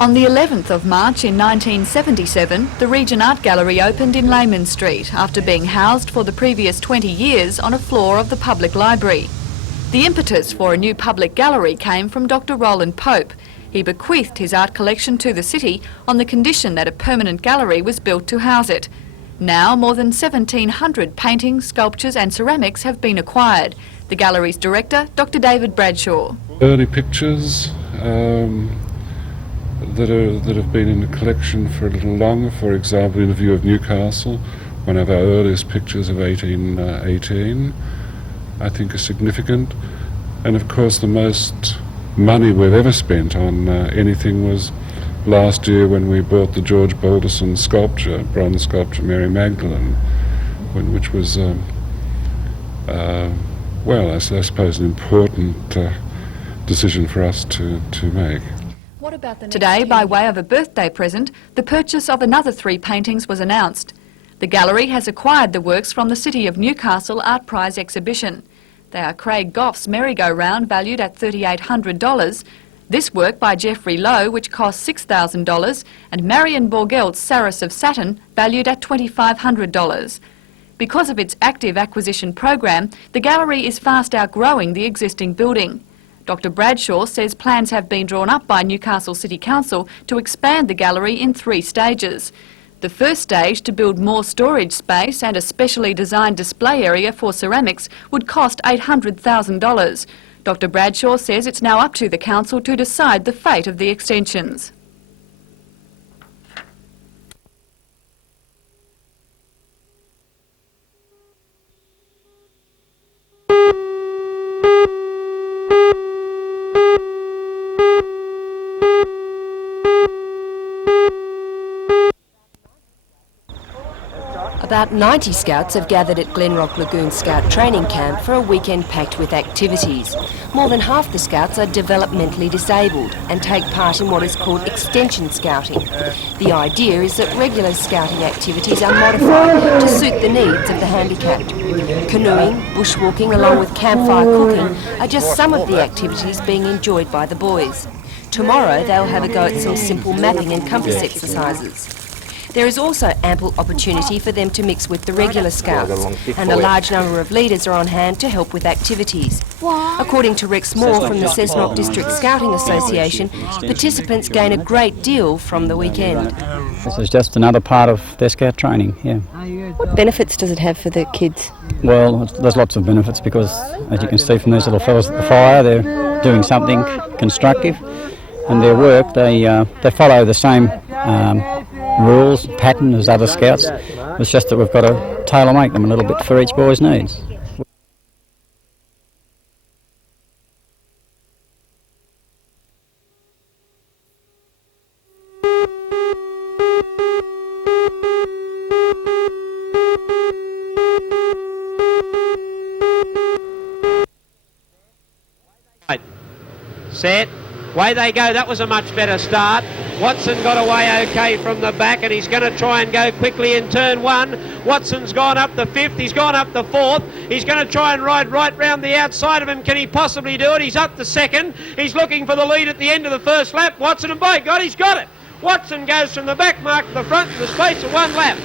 On the 11th of March in 1977, the Region Art Gallery opened in Lehman Street after being housed for the previous 20 years on a floor of the public library. The impetus for a new public gallery came from Dr. Roland Pope. He bequeathed his art collection to the city on the condition that a permanent gallery was built to house it. Now more than 1,700 paintings, sculptures and ceramics have been acquired. The gallery's director, Dr. David Bradshaw. Early pictures that have been in the collection for a little longer, for example in the view of Newcastle, one of our earliest pictures of 1818, I think is significant. And of course the most money we've ever spent on anything was last year when we bought the George Balderson sculpture, bronze sculpture, Mary Magdalene, which was, well, I suppose an important decision for us to make. Today, by way of a birthday present, the purchase of another 3 paintings was announced. The gallery has acquired the works from the City of Newcastle Art Prize exhibition. They are Craig Goff's merry-go-round, valued at $3,800, this work by Geoffrey Lowe, which cost $6,000, and Marion Borgelt's Saris of Saturn, valued at $2,500. Because of its active acquisition program, the gallery is fast outgrowing the existing building. Dr. Bradshaw says plans have been drawn up by Newcastle City Council to expand the gallery in 3 stages. The first stage, to build more storage space and a specially designed display area for ceramics, would cost $800,000. Dr. Bradshaw says it's now up to the council to decide the fate of the extensions. About 90 scouts have gathered at Glenrock Lagoon Scout Training Camp for a weekend packed with activities. More than half the scouts are developmentally disabled and take part in what is called extension scouting. The idea is that regular scouting activities are modified to suit the needs of the handicapped. Canoeing, bushwalking along with campfire cooking are just some of the activities being enjoyed by the boys. Tomorrow they'll have a go at some simple mapping and compass exercises. There is also ample opportunity for them to mix with the regular scouts, and a large number of leaders are on hand to help with activities. According to Rex Moore from the Cessnock District Scouting Association, participants gain a great deal from the weekend. This is just another part of their scout training, yeah. What benefits does it have for the kids? Well, there's lots of benefits because, as you can see from these little fellas at the fire, they're doing something constructive, and their work, they follow the same rules, pattern as other scouts. It's just that we've got to tailor-make them a little bit for each boy's needs. Set, away they go. That was a much better start. Watson got away okay from the back, and he's going to try and go quickly in turn 1. Watson's gone up the 5th, he's gone up the 4th. He's going to try and ride right round the outside of him. Can he possibly do it? He's up the 2nd. He's looking for the lead at the end of the first lap. Watson, and by God, he's got it. Watson goes from the back mark to the front in the space of 1 lap.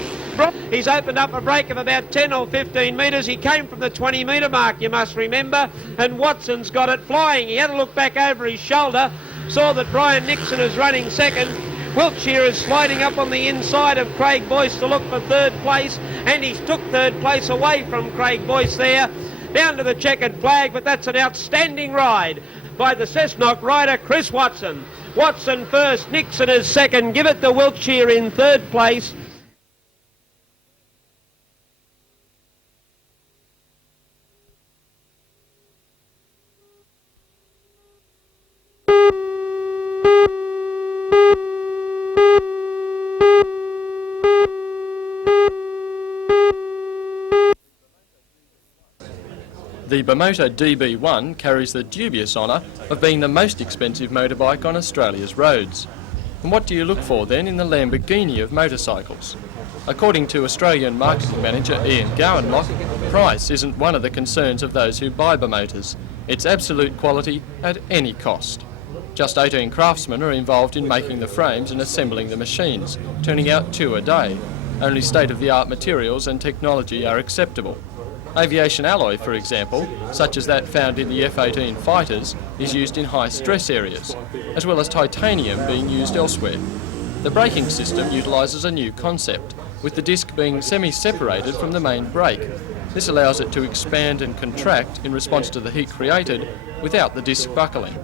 He's opened up a break of about 10 or 15 metres. He came from the 20-metre mark, you must remember, and Watson's got it flying. He had to look back over his shoulder, saw that Brian Nixon is running 2nd. Wiltshire is sliding up on the inside of Craig Boyce to look for 3rd place, and he's took 3rd place away from Craig Boyce there, down to the checkered flag, but that's an outstanding ride by the Cessnock rider, Chris Watson. Watson first, Nixon is 2nd. Give it to Wiltshire in 3rd place. The Bimoto DB1 carries the dubious honour of being the most expensive motorbike on Australia's roads. And what do you look for then in the Lamborghini of motorcycles? According to Australian marketing manager Ian Gowanlock, price isn't one of the concerns of those who buy Bimotas. It's absolute quality at any cost. Just 18 craftsmen are involved in making the frames and assembling the machines, turning out 2 a day. Only state-of-the-art materials and technology are acceptable. Aviation alloy, for example, such as that found in the F-18 fighters, is used in high-stress areas, as well as titanium being used elsewhere. The braking system utilises a new concept, with the disc being semi-separated from the main brake. This allows it to expand and contract in response to the heat created without the disc buckling.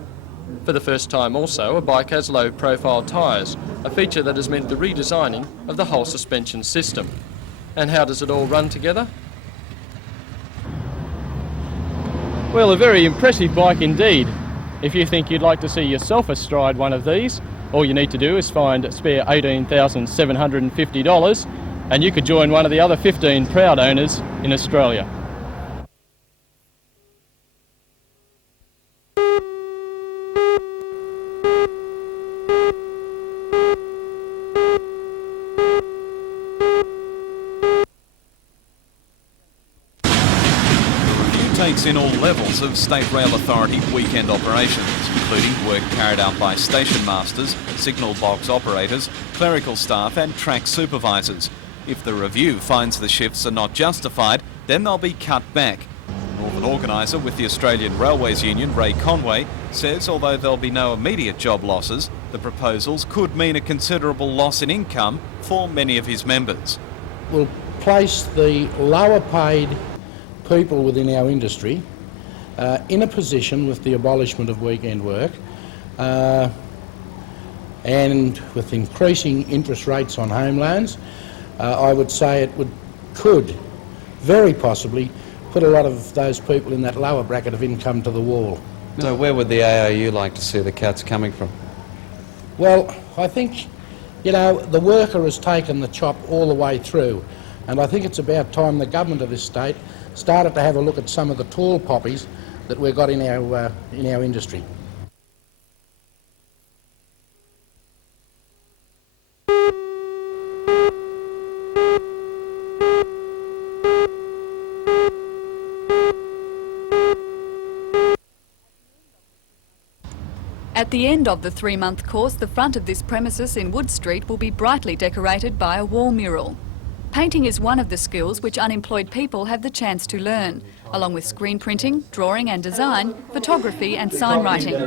For the first time also, a bike has low-profile tyres, a feature that has meant the redesigning of the whole suspension system. And how does it all run together? Well, a very impressive bike indeed. If you think you'd like to see yourself astride one of these, all you need to do is find a spare $18,750 and you could join one of the other 15 proud owners in Australia. Takes in all levels of State Rail Authority weekend operations, including work carried out by station masters, signal box operators, clerical staff and track supervisors. If the review finds the shifts are not justified, then they'll be cut back. Northern organiser with the Australian Railways Union, Ray Conway, says although there'll be no immediate job losses, the proposals could mean a considerable loss in income for many of his members. We'll place the lower paid people within our industry in a position with the abolishment of weekend work and with increasing interest rates on home loans, I would say it could very possibly put a lot of those people in that lower bracket of income to the wall. So where would the ARU like to see the cuts coming from? Well, I think, you know, the worker has taken the chop all the way through, and I think it's about time the government of this state started to have a look at some of the tall poppies that we've got in our industry. At the end of the 3-month course, the front of this premises in Wood Street will be brightly decorated by a wall mural. Painting is one of the skills which unemployed people have the chance to learn, along with screen printing, drawing and design, photography and sign writing.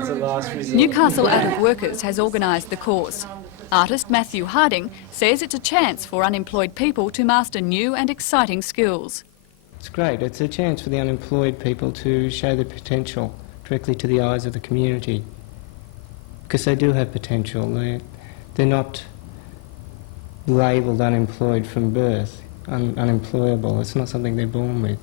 Newcastle Out of Workers has organised the course. Artist Matthew Harding says it's a chance for unemployed people to master new and exciting skills. It's great. It's a chance for the unemployed people to show their potential directly to the eyes of the community, because they do have potential. They're not labelled unemployed from birth, unemployable. It's not something they're born with.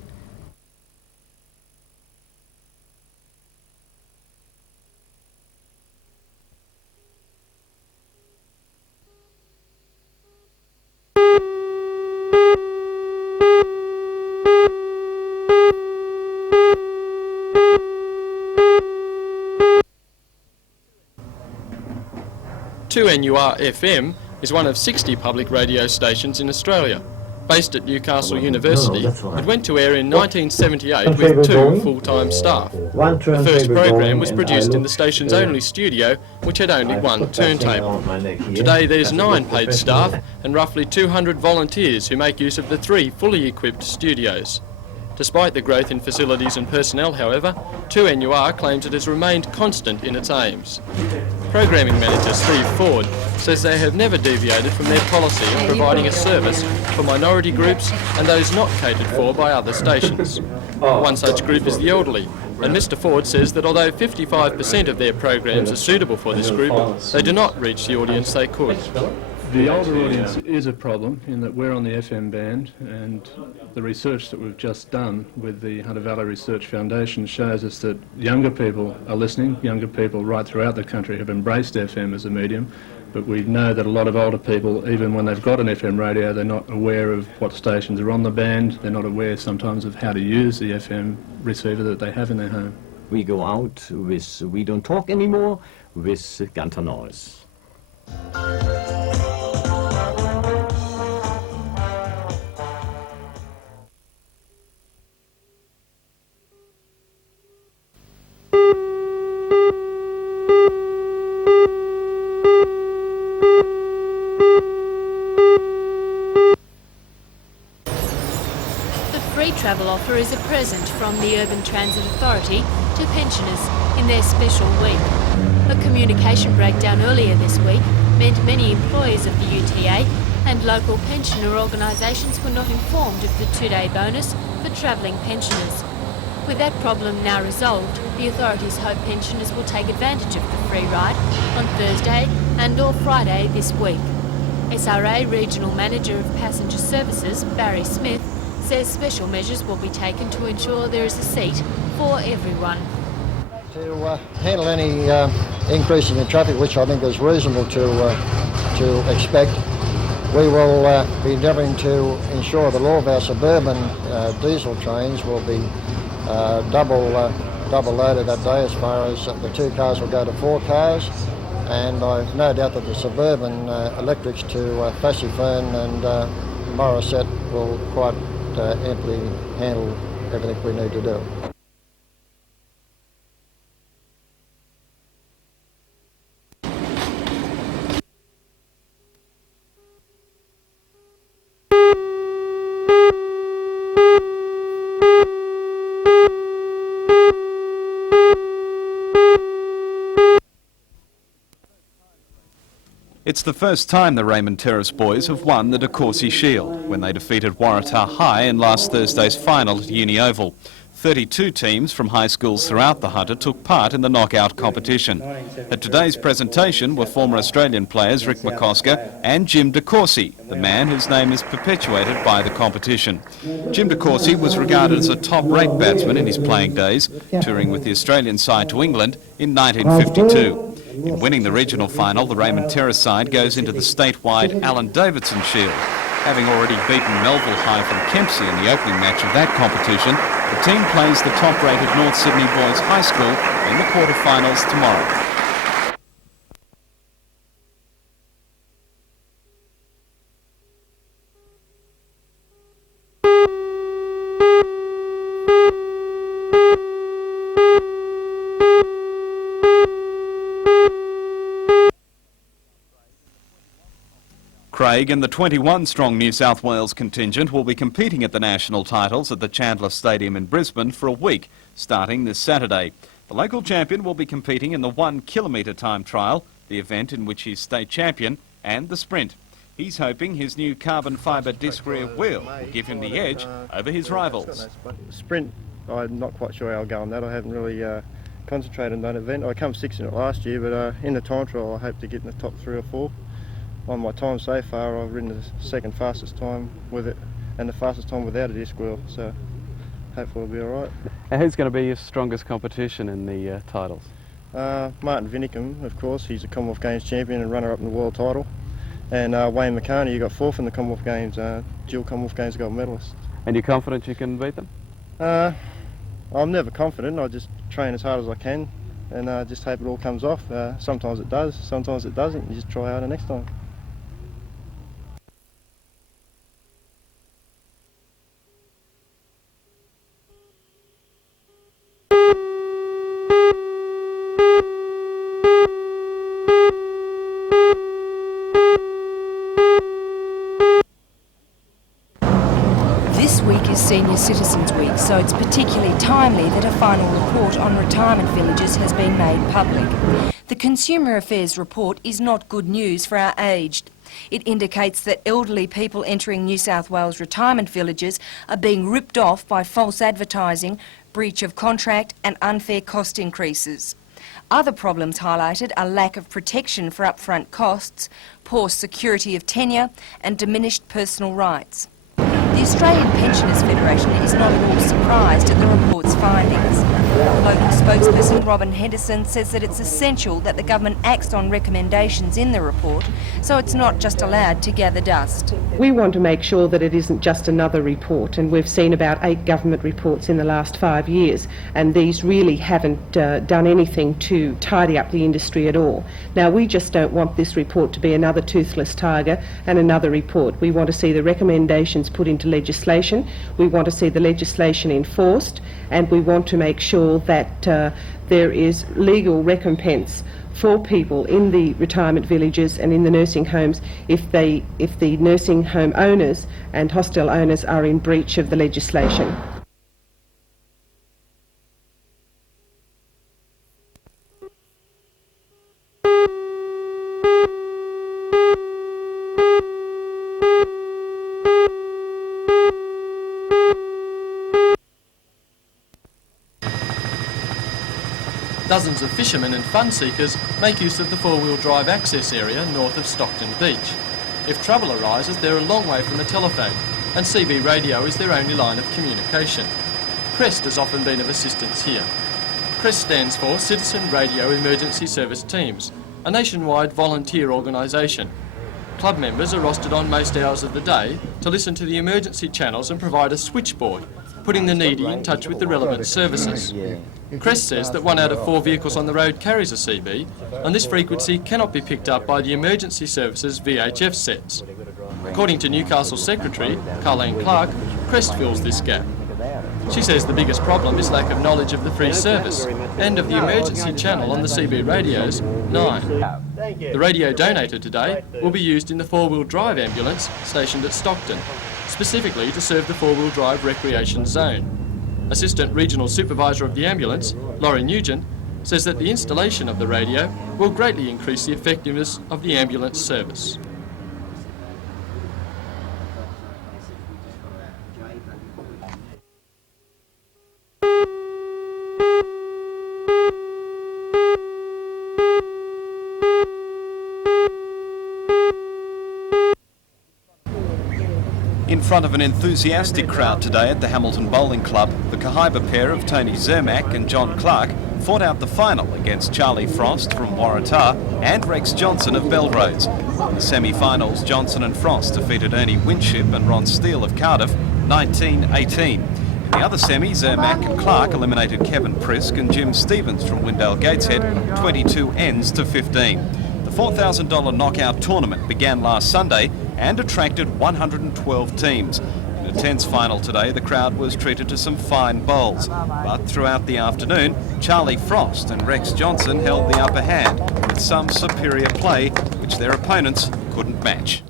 NUR-FM is one of 60 public radio stations in Australia. Based at Newcastle University, it went to air in 1978 with 2 full-time staff. The first program was produced in the station's only studio, which had only 1 turntable. Today there's 9 paid staff and roughly 200 volunteers who make use of the 3 fully equipped studios. Despite the growth in facilities and personnel, however, 2NUR claims it has remained constant in its aims. Programming manager Steve Ford says they have never deviated from their policy of providing a service for minority groups and those not catered for by other stations. One such group is the elderly, and Mr Ford says that although 55% of their programs are suitable for this group, they do not reach the audience they could. The older audience is a problem in that we're on the FM band, and the research that we've just done with the Hunter Valley Research Foundation shows us that younger people are listening. Younger people right throughout the country have embraced FM as a medium, but we know that a lot of older people, even when they've got an FM radio, they're not aware of what stations are on the band. They're not aware sometimes of how to use the FM receiver that they have in their home. We go out with We Don't Talk Anymore with Gunter Noise. travel offer is a present from the Urban Transit Authority to pensioners in their special week. A communication breakdown earlier this week meant many employees of the UTA and local pensioner organisations were not informed of the 2-day bonus for travelling pensioners. With that problem now resolved, the authorities hope pensioners will take advantage of the free ride on Thursday and/or Friday this week. SRA Regional Manager of Passenger Services, Barry Smith, says special measures will be taken to ensure there is a seat for everyone. To handle any increase in the traffic, which I think is reasonable to expect, we will be endeavouring to ensure that all of our suburban diesel trains will be double loaded that day, as far as the 2 cars will go to 4 cars, and I've no doubt that the suburban electrics to Fassifern and Morisset will quite amply handle everything we need to do. It's the first time the Raymond Terrace boys have won the De Courcy Shield when they defeated Waratah High in last Thursday's final at Uni Oval. 32 teams from high schools throughout the Hunter took part in the knockout competition. At today's presentation were former Australian players Rick McCosker and Jim De Courcy, the man whose name is perpetuated by the competition. Jim De Courcy was regarded as a top-rate batsman in his playing days, touring with the Australian side to England in 1952. In winning the regional final, the Raymond Terrace side goes into the statewide Allen Davidson Shield. Having already beaten Melville High from Kempsey in the opening match of that competition, the team plays the top-rated North Sydney Boys High School in the quarterfinals tomorrow. Craig and the 21-strong New South Wales contingent will be competing at the national titles at the Chandler Stadium in Brisbane for a week, starting this Saturday. The local champion will be competing in the 1 kilometre time trial, the event in which he's state champion, and the sprint. He's hoping his new carbon fibre disc rear wheel will give him the edge over his rivals. Sprint, I'm not quite sure how I'll go on that. I haven't really concentrated on that event. I come 6th in it last year, but in the time trial I hope to get in the top 3 or 4. On my time so far, I've ridden the second fastest time with it and the fastest time without a disc wheel, so hopefully we'll be all right. And who's going to be your strongest competition in the titles? Martin Vinicum, of course. He's a Commonwealth Games champion and runner-up in the world title. And Wayne McCarney, who got 4th in the Commonwealth Games, dual Commonwealth Games gold medalist. And you're confident you can beat them? I'm never confident. I just train as hard as I can and just hope it all comes off. Sometimes it does, sometimes it doesn't. You just try harder next time. Senior Citizens Week, so it's particularly timely that a final report on retirement villages has been made public. The Consumer Affairs report is not good news for our aged. It indicates that elderly people entering New South Wales retirement villages are being ripped off by false advertising, breach of contract and unfair cost increases. Other problems highlighted are lack of protection for upfront costs, poor security of tenure and diminished personal rights. The Australian Pensioners Federation is not at all surprised at the report's findings. Local spokesperson Robin Henderson says that it's essential that the government acts on recommendations in the report, so it's not just allowed to gather dust. We want to make sure that it isn't just another report, and we've seen about 8 government reports in the last 5 years, and these really haven't done anything to tidy up the industry at all. Now, we just don't want this report to be another toothless tiger and another report. We want to see the recommendations put into legislation, we want to see the legislation enforced, and we want to make sure that there is legal recompense for people in the retirement villages and in the nursing homes if the nursing home owners and hostel owners are in breach of the legislation. Dozens of fishermen and fun seekers make use of the four-wheel drive access area north of Stockton Beach. If trouble arises, they're a long way from the telephone, and CB radio is their only line of communication. CREST has often been of assistance here. CREST stands for Citizen Radio Emergency Service Teams, a nationwide volunteer organisation. Club members are rostered on most hours of the day to listen to the emergency channels and provide a switchboard, putting the needy in touch with the relevant services. CREST says that 1 out of 4 vehicles on the road carries a CB, and this frequency cannot be picked up by the emergency services VHF sets. According to Newcastle Secretary Colleen Clark, CREST fills this gap. She says the biggest problem is lack of knowledge of the free service and of the emergency channel on the CB radios 9. The radio donated today will be used in the four-wheel drive ambulance stationed at Stockton, specifically to serve the four-wheel drive recreation zone. Assistant Regional Supervisor of the ambulance, Laurie Nugent, says that the installation of the radio will greatly increase the effectiveness of the ambulance service. In front of an enthusiastic crowd today at the Hamilton Bowling Club, the Cohiba pair of Tony Zermack and John Clark fought out the final against Charlie Frost from Waratah and Rex Johnson of Belrose. In the semi-finals, Johnson and Frost defeated Ernie Winship and Ron Steele of Cardiff 19-18. In the other semi, Zermack and Clark eliminated Kevin Prisk and Jim Stevens from Windale Gateshead 22 ends to 15. The $4,000 knockout tournament began last Sunday and attracted 112 teams. In a tense final today, the crowd was treated to some fine bowls. But throughout the afternoon, Charlie Frost and Rex Johnson held the upper hand with some superior play, which their opponents couldn't match.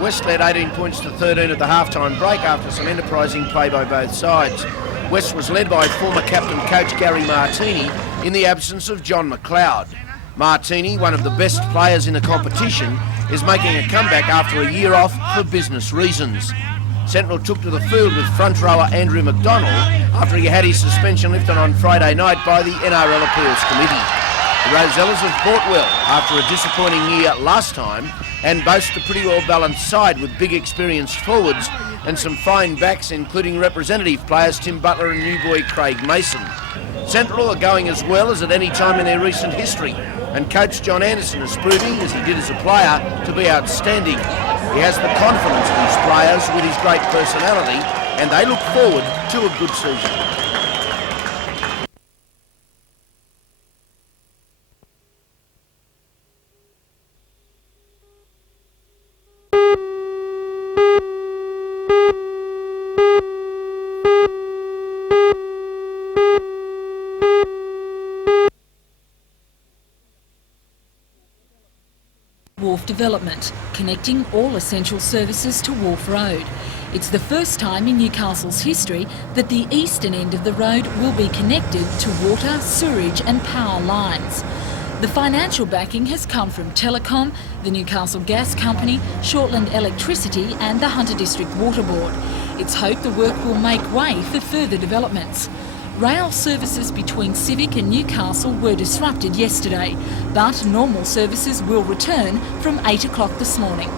West led 18 points to 13 at the half-time break after some enterprising play by both sides. West was led by former captain coach Gary Martini in the absence of John McLeod. Martini, one of the best players in the competition, is making a comeback after a year off for business reasons. Central took to the field with front rower Andrew McDonald after he had his suspension lifted on Friday night by the NRL Appeals Committee. The Rosellas have fought well after a disappointing year last time and boast a pretty well-balanced side with big experienced forwards and some fine backs, including representative players Tim Butler and new boy Craig Mason. Central are going as well as at any time in their recent history, and coach John Anderson is proving, as he did as a player, to be outstanding. He has the confidence of his players with his great personality, and they look forward to a good season. Wharf development, connecting all essential services to Wharf Road. It's the first time in Newcastle's history that the eastern end of the road will be connected to water, sewerage and power lines. The financial backing has come from Telecom, the Newcastle Gas Company, Shortland Electricity and the Hunter District Water Board. It's hoped the work will make way for further developments. Rail services between Civic and Newcastle were disrupted yesterday, but normal services will return from 8 o'clock this morning.